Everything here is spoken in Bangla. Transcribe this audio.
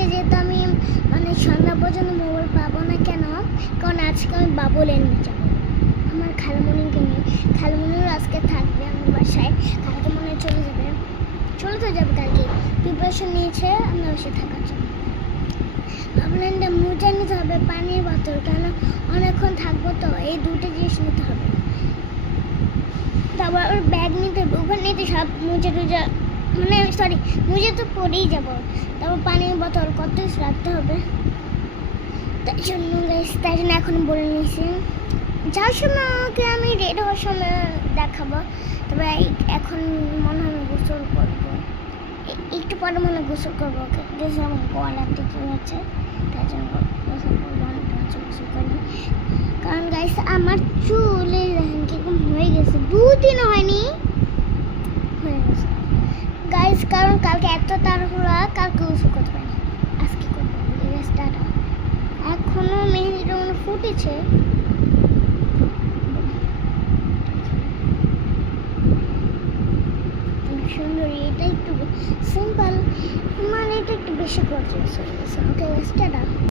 আজকে যেহেতু আমি মানে সন্ধ্যা পর্যন্ত মোবাইল পাবো না, কেন? কারণ আজকে আমি বাবুল এনে যাবো আমার খালামণিকে নিয়ে। খালামণিও আজকে থাকবে আমার বাসায়, কালকে মনে হয় চলে তো যাবে কালকে। প্রিপারেশন নিয়েছে আমরা বসে থাকার জন্য। ভাবলেন যে মোজা নিতে হবে, পানির বোতল, কেন অনেকক্ষণ থাকবো তো, এই দুটো জিনিস নিতে হবে। তারপর ওর ব্যাগ নিতে হবে, ওখানে নিতে সব মোজা টোজা, মানে সরি মোজা তো পরেই যাবো। তারপর পানির বোতল কত কিছু রাখতে হবে, তাই জন্য এখন বলে নিয়েছি যাওয়ার সময় ওকে আমি রেডি হওয়ার সময় দেখাবো। তবে এখন মনে হয় গোসল করবো, একটু পরে মনে হয় গোসল করবো। ওকে দেখি আমার গলাতে কী হচ্ছে, তাই জন্য গোসল করবো। অনেক গোসল করি, কারণ গাইস আমার চুলে কিরকম হয়ে গেছে, 2 দিন হয়নি, হয়ে গেছে গাইস। কারণ কালকে এত তাড়াহুড়া, কালকে গোসল করতে পারি, আজকে করবো। টাটা। এখনো মেহেন্দিটা মনে ফুটেছে। সুন্দরী, এটা একটু সিম্পল, মানে এটা একটু বেশি গর্জিয়াস হয়ে গেছে। ওকে টাটা।